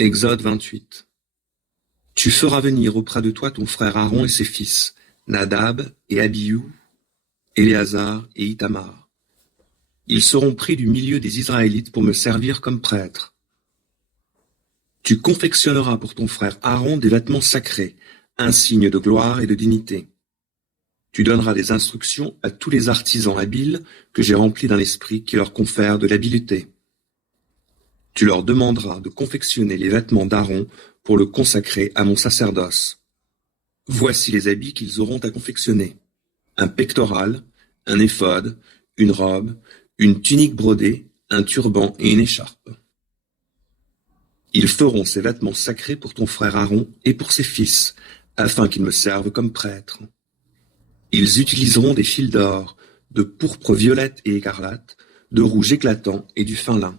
Exode 28. Tu feras venir auprès de toi ton frère Aaron et ses fils, Nadab et Abihu, Éléazar et Ithamar. Ils seront pris du milieu des Israélites pour me servir comme prêtre. Tu confectionneras pour ton frère Aaron des vêtements sacrés, un signe de gloire et de dignité. Tu donneras des instructions à tous les artisans habiles que j'ai remplis d'un esprit qui leur confère de l'habileté. Tu leur demanderas de confectionner les vêtements d'Aaron pour le consacrer à mon sacerdoce. Voici les habits qu'ils auront à confectionner. Un pectoral, un éphod, une robe, une tunique brodée, un turban et une écharpe. Ils feront ces vêtements sacrés pour ton frère Aaron et pour ses fils, afin qu'ils me servent comme prêtres. Ils utiliseront des fils d'or, de pourpre violette et écarlate, de rouge éclatant et du fin lin.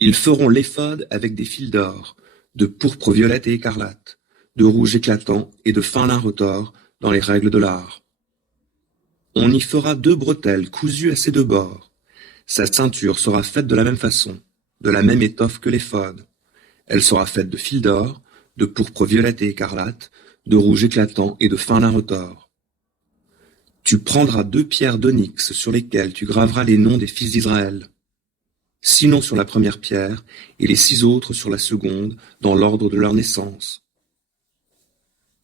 Ils feront l'éphod avec des fils d'or, de pourpre violette et écarlate, de rouge éclatant et de fin lin retors dans les règles de l'art. On y fera 2 bretelles cousues à ses 2 bords. Sa ceinture sera faite de la même façon, de la même étoffe que l'éphod. Elle sera faite de fils d'or, de pourpre violette et écarlate, de rouge éclatant et de fin lin retors. Tu prendras 2 pierres d'onyx sur lesquelles tu graveras les noms des fils d'Israël. 6 noms sur la première pierre et les 6 autres sur la seconde, dans l'ordre de leur naissance.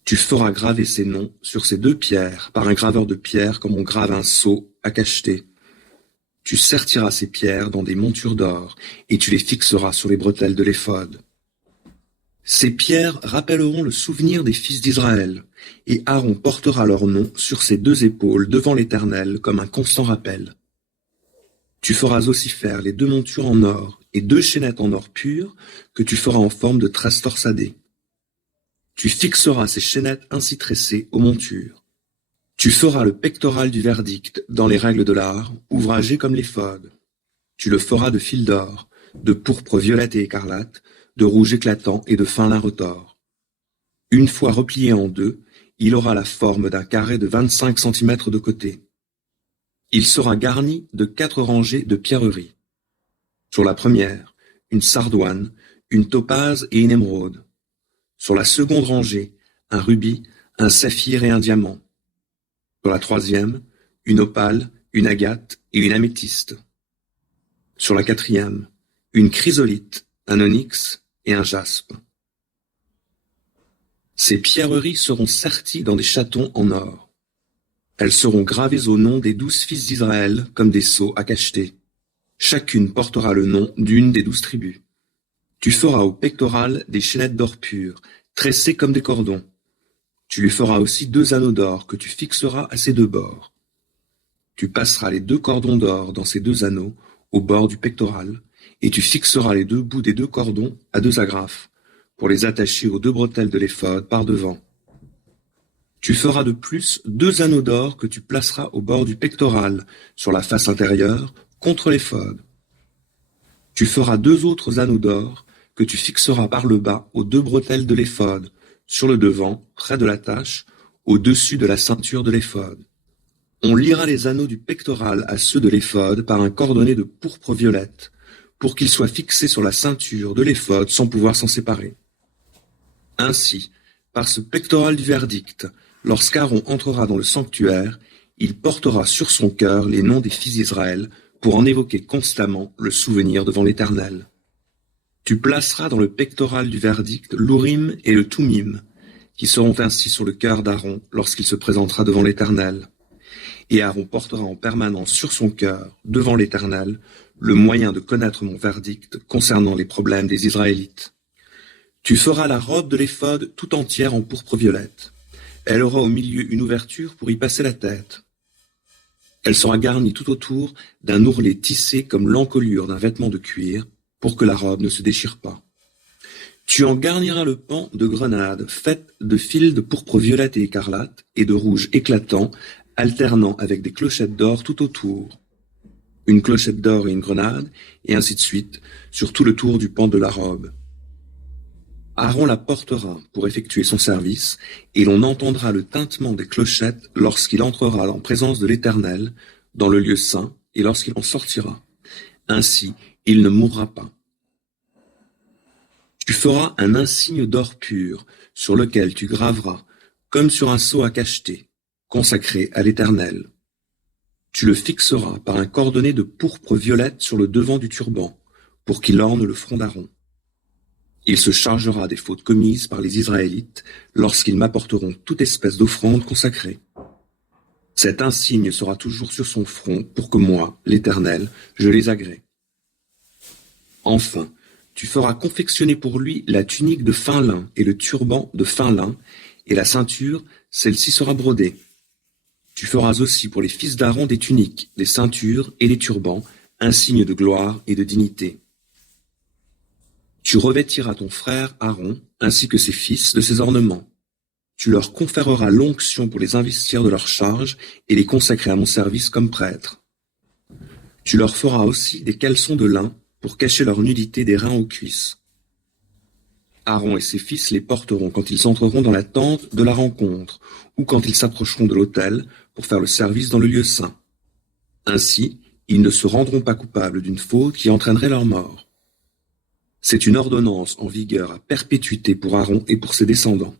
Tu feras graver ces noms sur ces 2 pierres par un graveur de pierre comme on grave un sceau à cacheter. Tu sertiras ces pierres dans des montures d'or et tu les fixeras sur les bretelles de l'éphod. Ces pierres rappelleront le souvenir des fils d'Israël, et Aaron portera leur nom sur ses 2 épaules devant l'Éternel comme un constant rappel. Tu feras aussi faire les 2 montures en or et 2 chaînettes en or pur que tu feras en forme de tresse torsadée. Tu fixeras ces chaînettes ainsi tressées aux montures. Tu feras le pectoral du verdict dans les règles de l'art, ouvragé comme l'éphod. Tu le feras de fil d'or, de pourpre violette et écarlate, de rouge éclatant et de fin lin retors. Une fois replié en 2, il aura la forme d'un carré de 25 cm de côté. Il sera garni de 4 rangées de pierreries. Sur la première, une sardoine, une topaze et une émeraude. Sur la seconde rangée, un rubis, un saphir et un diamant. Sur la troisième, une opale, une agate et une améthyste. Sur la quatrième, une chrysolite, un onyx et un jaspe. Ces pierreries seront serties dans des chatons en or. Elles seront gravées au nom des 12 fils d'Israël comme des sceaux à cacheter. Chacune portera le nom d'une des 12 tribus. Tu feras au pectoral des chaînettes d'or pur, tressées comme des cordons. Tu lui feras aussi 2 anneaux d'or que tu fixeras à ses 2 bords. Tu passeras les 2 cordons d'or dans ces 2 anneaux, au bord du pectoral, et tu fixeras les 2 bouts des 2 cordons à 2 agrafes, pour les attacher aux 2 bretelles de l'éphod par devant. Tu feras de plus 2 anneaux d'or que tu placeras au bord du pectoral, sur la face intérieure, contre l'éphod. Tu feras 2 autres anneaux d'or que tu fixeras par le bas aux 2 bretelles de l'éphod, sur le devant, près de la tache, au-dessus de la ceinture de l'éphod. On liera les anneaux du pectoral à ceux de l'éphod par un cordonnet de pourpre violette, pour qu'ils soient fixés sur la ceinture de l'éphod sans pouvoir s'en séparer. Ainsi, par ce pectoral du verdict, lorsqu'Aaron entrera dans le sanctuaire, il portera sur son cœur les noms des fils d'Israël pour en évoquer constamment le souvenir devant l'Éternel. Tu placeras dans le pectoral du verdict l'Urim et le Thummim, qui seront ainsi sur le cœur d'Aaron lorsqu'il se présentera devant l'Éternel. Et Aaron portera en permanence sur son cœur, devant l'Éternel, le moyen de connaître mon verdict concernant les problèmes des Israélites. Tu feras la robe de l'éphod tout entière en pourpre violette. Elle aura au milieu une ouverture pour y passer la tête. Elle sera garnie tout autour d'un ourlet tissé comme l'encolure d'un vêtement de cuir, pour que la robe ne se déchire pas. Tu en garniras le pan de grenades faites de fils de pourpre violette et écarlate et de rouge éclatant, alternant avec des clochettes d'or tout autour. Une clochette d'or et une grenade, et ainsi de suite, sur tout le tour du pan de la robe. Aaron la portera pour effectuer son service, et l'on entendra le tintement des clochettes lorsqu'il entrera en présence de l'Éternel, dans le lieu saint, et lorsqu'il en sortira. Ainsi, il ne mourra pas. Tu feras un insigne d'or pur, sur lequel tu graveras, comme sur un sceau à cacheter, consacré à l'Éternel. Tu le fixeras par un cordonnet de pourpre violette sur le devant du turban, pour qu'il orne le front d'Aaron. Il se chargera des fautes commises par les Israélites lorsqu'ils m'apporteront toute espèce d'offrande consacrée. Cet insigne sera toujours sur son front pour que moi, l'Éternel, je les agrée. Enfin, tu feras confectionner pour lui la tunique de fin lin et le turban de fin lin, et la ceinture, celle-ci sera brodée. Tu feras aussi pour les fils d'Aaron des tuniques, des ceintures et des turbans, un signe de gloire et de dignité. Tu revêtiras ton frère Aaron, ainsi que ses fils, de ces ornements. Tu leur conféreras l'onction pour les investir de leur charge et les consacrer à mon service comme prêtres. Tu leur feras aussi des caleçons de lin pour cacher leur nudité des reins aux cuisses. Aaron et ses fils les porteront quand ils entreront dans la tente de la rencontre ou quand ils s'approcheront de l'autel pour faire le service dans le lieu saint. Ainsi, ils ne se rendront pas coupables d'une faute qui entraînerait leur mort. C'est une ordonnance en vigueur à perpétuité pour Aaron et pour ses descendants.